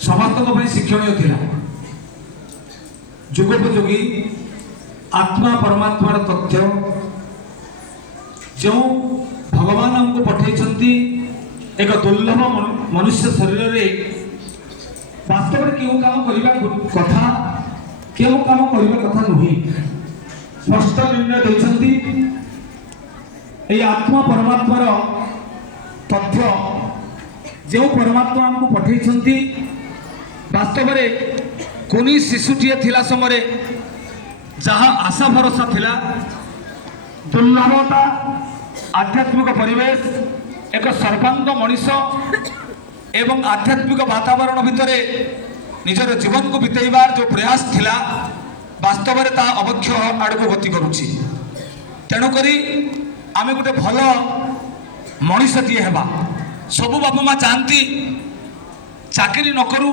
समस्त शिक्षणीय थिला। जुगोपयोगी आत्मा परमात्मार तथ्य जो भगवान हमको पठाई एक दुर्लभ मनुष्य शरीर में वास्तव में क्यों काम करने कथा क्यों काम करने कथा नुहे स्पष्ट निर्णय देते। ये आत्मा परमात्मार तथ्य जो परमात्मा हमको पठाई वास्तव में कोनी शिशुटीए थिला समय जहाँ आशा भरोसा थिला दुर्लभता आध्यात्मिक परिवेश एक सर्वांग मनीष एवं आध्यात्मिक वातावरण भितर निजर जीवन को बितेबार जो प्रयास थिला वास्तव में ता अवक्ष आड़ को गति करुच्ची। तेणुक आम गोटे भल मनीषटीए हेबा सबु बापा माँ चाहती चाकरी न करूँ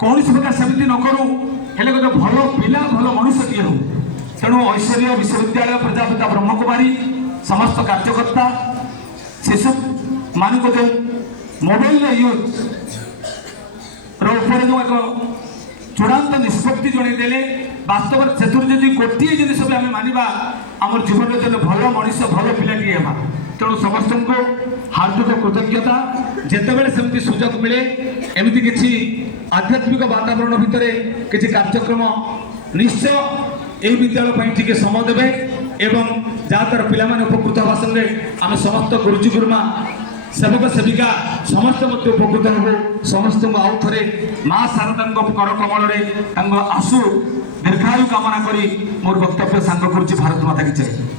कौन प्रकार सेमती न करूँ हेले गोटे भल पिला भल मनीषटीए हो। तेणु ऐश्वर्य विश्वविद्यालय प्रजापिता ब्रह्मकुमारी समस्त कार्यकर्ता शिशु मान को जो मोबाइल यूज रो एक चूड़ांत निष्पत्ति जनईदे वास्तव से गोटे जिन आम मानवा आम जीवन में जो भल मनीष भल पिलाटी हेबा। तेणु समस्त को हार्दिक कृतज्ञता जितेबाला सेमती सुजोग मिले एमती किसी आध्यात्मिक वातावरण भितर किसी कार्यक्रम निश्चय यही विद्यालय टी समय देवे एवं जहाँद्वारा पिलाने उपकृत हवा संगे आम समस्त गुरुजी गुरुमा सेवक सेविका समस्त उपकृत हबू। समस्त आउ थे माँ शारदा कर कमल आसु दीर्घायु कामना करी मोर वक्तव्य सांग करुच्ची। भारत माता की जय।